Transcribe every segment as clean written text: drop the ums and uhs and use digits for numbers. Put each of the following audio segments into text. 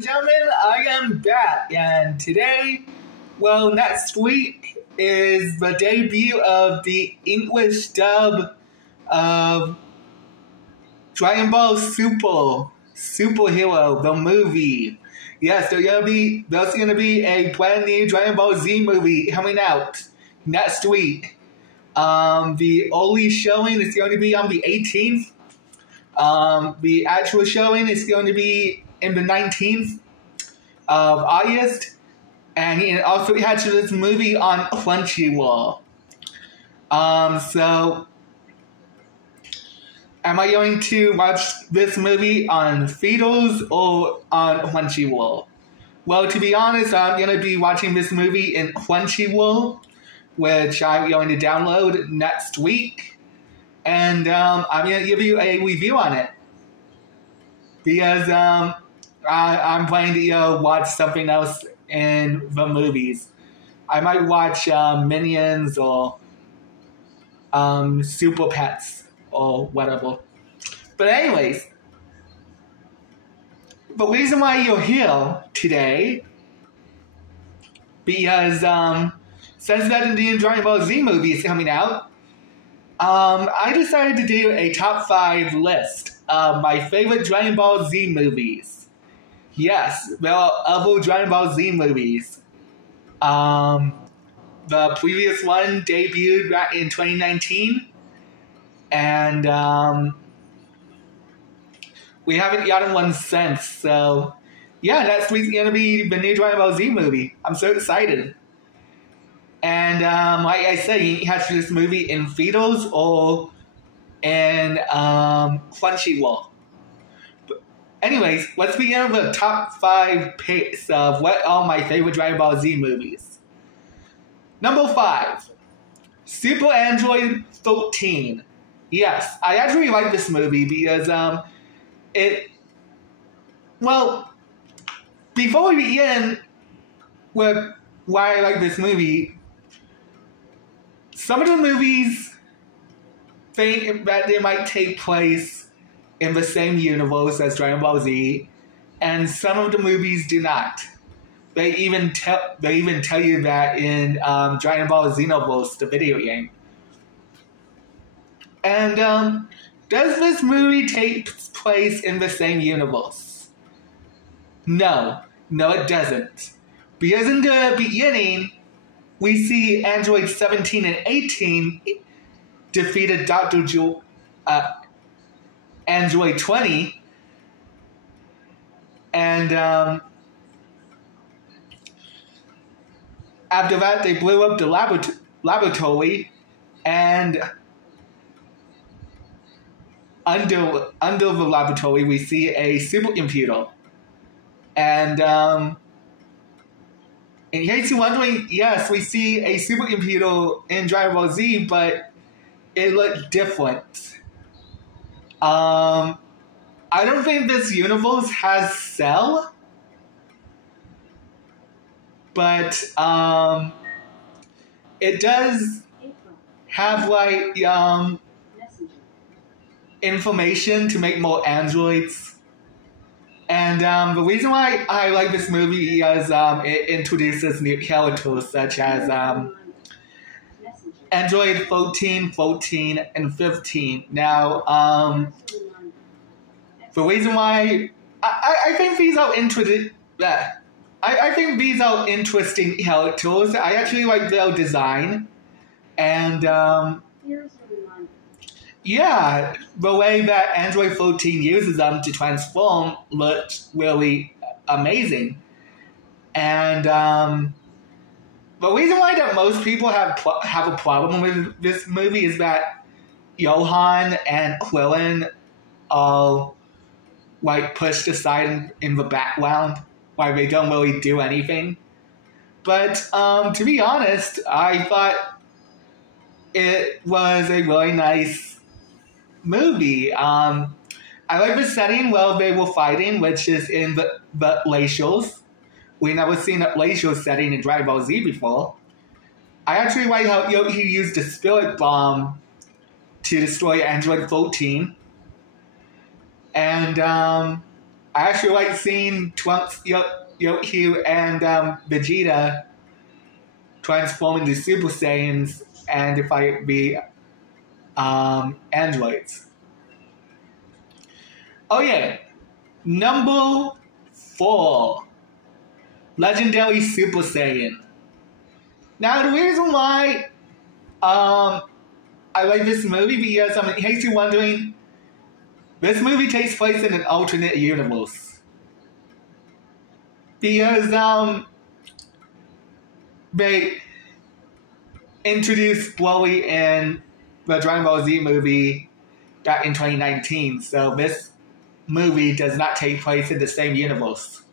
Gentlemen, I am back, and today, well, next week is the debut of the English dub of Dragon Ball Superhero, the movie. Yes, there's gonna be a brand new Dragon Ball Z movie coming out next week. The only showing is going to be on the 18th. The actual showing is going to be in the 19th of August, and he also had this movie on Crunchyroll. So, am I going to watch this movie on Feedles or on Crunchyroll? Well, to be honest, I'm going to be watching this movie in Crunchyroll, which I'm going to download next week, and I'm going to give you a review on it. Because I'm planning to watch something else in the movies. I might watch Minions or Super Pets or whatever. But anyways, the reason why you're here today, because since that the Dragon Ball Z movie is coming out, I decided to do a top 5 list of my favorite Dragon Ball Z movies. Yes, there are other Dragon Ball Z movies. The previous one debuted back in 2019, and we haven't gotten one since. So, yeah, next week's gonna be the new Dragon Ball Z movie. I'm so excited. And like I said, you can catch this movie in Feedles or in Crunchyroll. But anyways, let's begin with the top 5 picks of what are my favorite Dragon Ball Z movies. Number 5, Super Android 13. Yes, I actually like this movie because well, before we begin with why I like this movie, some of the movies think that they might take place in the same universe as Dragon Ball Z, and some of the movies do not. They even tell you that in Dragon Ball Xenoverse, the video game. And does this movie take place in the same universe? No, it doesn't. Because in the beginning, we see Android 17 and 18 defeated Android 20, and after that, they blew up the laboratory, and under the laboratory, we see a supercomputer, and in case you're wondering, yes, we see a supercomputer in Dragon Ball Z, but it looked different. I don't think this universe has Cell, but it does have like information to make more androids. And the reason why I like this movie is it introduces new characters such as Android 13, 14, and 15. Now, the reason why I think these are interesting. I think these are interesting characters. I actually like their design, and yeah, the way that Android 13 uses them to transform looked really amazing. And the reason why that most people have a problem with this movie is that Johan and Krillin are like pushed aside in the background, like they don't really do anything. But to be honest, I thought it was a really nice movie. I like the setting while they were fighting, which is in the glaciers. We never seen a glacier setting in Dragon Ball Z before. I actually like how he used the Spirit Bomb to destroy Android 14. And I actually like seeing Trunks, Goku, and Vegeta transform into Super Saiyans and if I be androids. Oh yeah, number 4, Legendary Super Saiyan. Now the reason why I like this movie because in case you're wondering, this movie takes place in an alternate universe. Because they introduced Broly in the Dragon Ball Z movie back in 2019, so this movie does not take place in the same universe.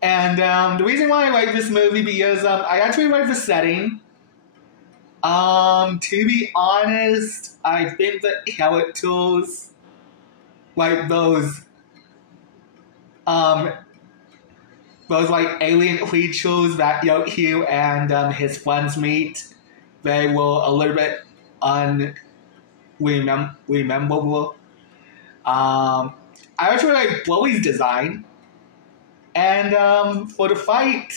And the reason why I like this movie because I actually like the setting. To be honest, I think the characters, like those like alien creatures that Goku and his friends meet, they were a little bit unrememberable. I actually like Broly's design, and for the fight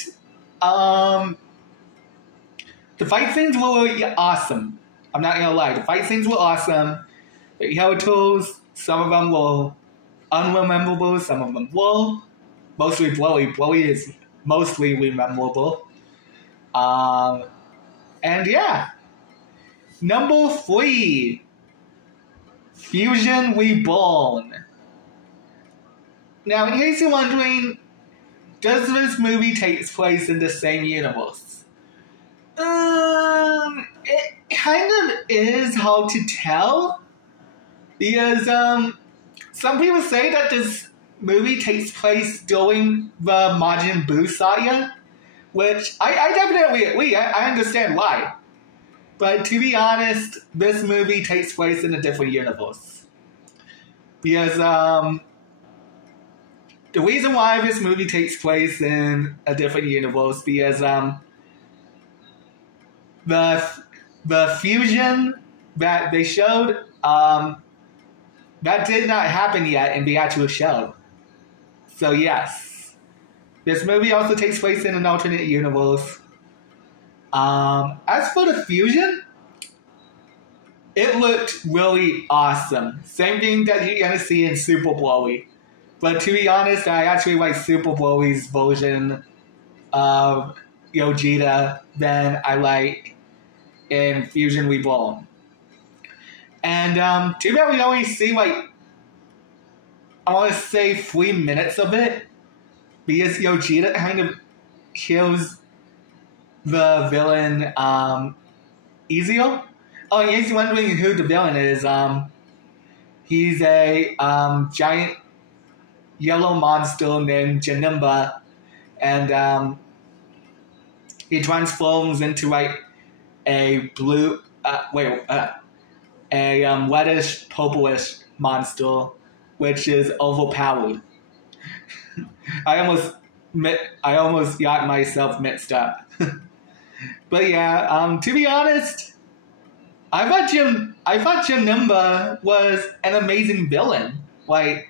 scenes were really awesome. I'm not gonna lie, the fight scenes were awesome. The characters, some of them were unrememberable, some of them were. Mostly Broly. Broly is mostly rememberable. And yeah. Number 3, Fusion Reborn. Now, in case you're wondering, does this movie take place in the same universe? It kind of is hard to tell because some people say that this movie takes place during the Majin Buu saga, which I definitely agree. I understand why. But to be honest, this movie takes place in a different universe. Because the reason why this movie takes place in a different universe because the fusion that they showed that did not happen yet in the actual show. So yes, this movie also takes place in an alternate universe. As for the fusion, it looked really awesome. Same thing that you're gonna see in Super Broly. But to be honest, I actually like Super Broly's version of Gogeta than I like in Fusion Reborn. And too bad we only see I want to say 3 minutes of it because Gogeta kind of kills the villain Ezio. Oh, in case you're wondering who the villain is, he's a giant yellow monster named Janemba, and he transforms into a blue, reddish, purplish monster, which is overpowered. I almost got myself mixed up. But yeah, to be honest, I thought Janemba was an amazing villain. I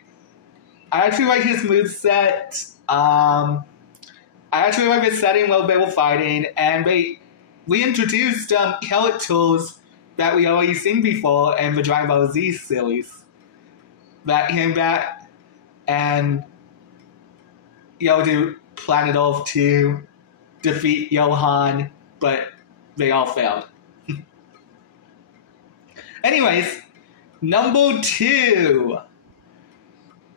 actually like his moveset. I actually like his setting while they were fighting, and we introduced characters that we already seen before in the Dragon Ball Z series that came back and to Planet Earth to defeat Johan, but they all failed. Anyways, number 2.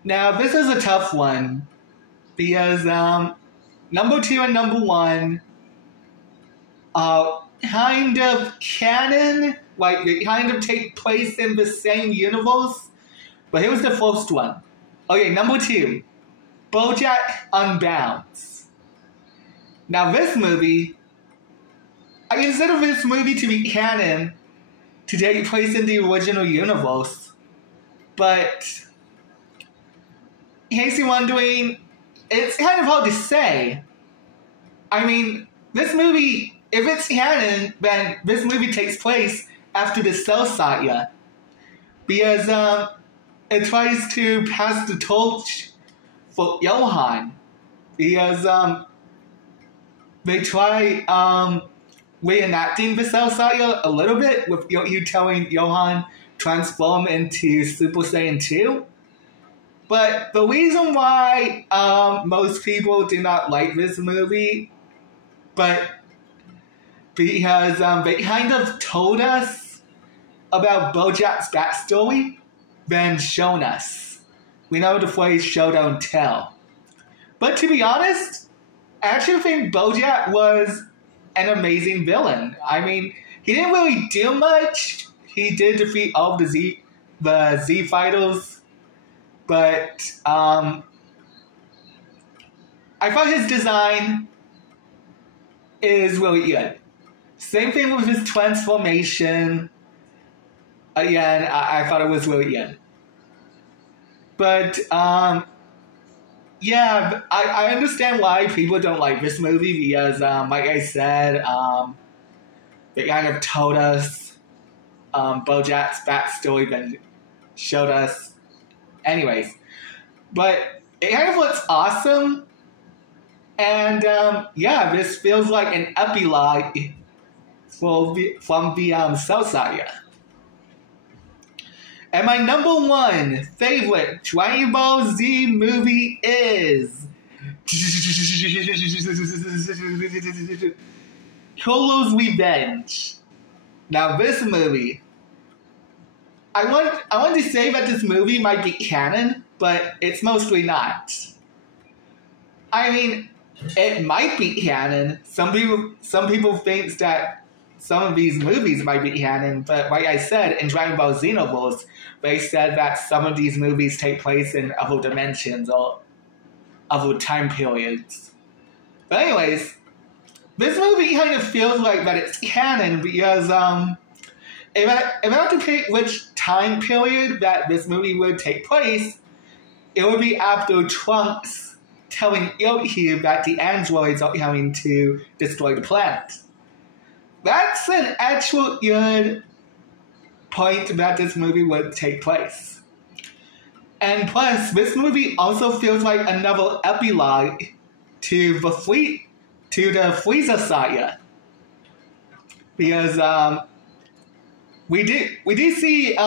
Now, this is a tough one because number 2 and number 1 are kind of canon, they kind of take place in the same universe. But here's the first one. Okay, number 2, BoJack Unbounce. Now, this movie, I consider this movie to be canon to take place in the original universe, but in case you're wondering, it's kind of hard to say. I mean, this movie, if it's canon, then this movie takes place after the Cell Saga. Because it tries to pass the torch for Johan because they try reenacting the Cell Saga a little bit with you telling Johan transform into Super Saiyan 2. But the reason why most people do not like this movie, but because they kind of told us about BoJack's backstory, then shown us. We know the phrase show don't tell. But to be honest, I actually think BoJack was an amazing villain. I mean, he didn't really do much. He did defeat all of the Z fighters, but I thought his design is really good. Same thing with his transformation. Again, I thought it was really good. But yeah, I understand why people don't like this movie because, like I said, they kind of told us BoJack's backstory, then showed us. Anyways, but it kind of looks awesome, and yeah, this feels like an epilogue from the Cell Saga. And my number one favorite Dragon Ball Z movie is Piccolo's Revenge. Now this movie, I want to say that this movie might be canon, but it's mostly not. I mean, it might be canon. Some people think that some of these movies might be canon, but like I said, in Dragon Ball Xenoverse, they said that some of these movies take place in other dimensions or other time periods. But anyways, this movie kind of feels like that it's canon because if I had to pick which time period that this movie would take place, it would be after Trunks telling Goku that the androids are coming to destroy the planet. That's an actual good point that this movie would take place. And plus, this movie also feels like another epilogue to the Frieza saga. Because we do see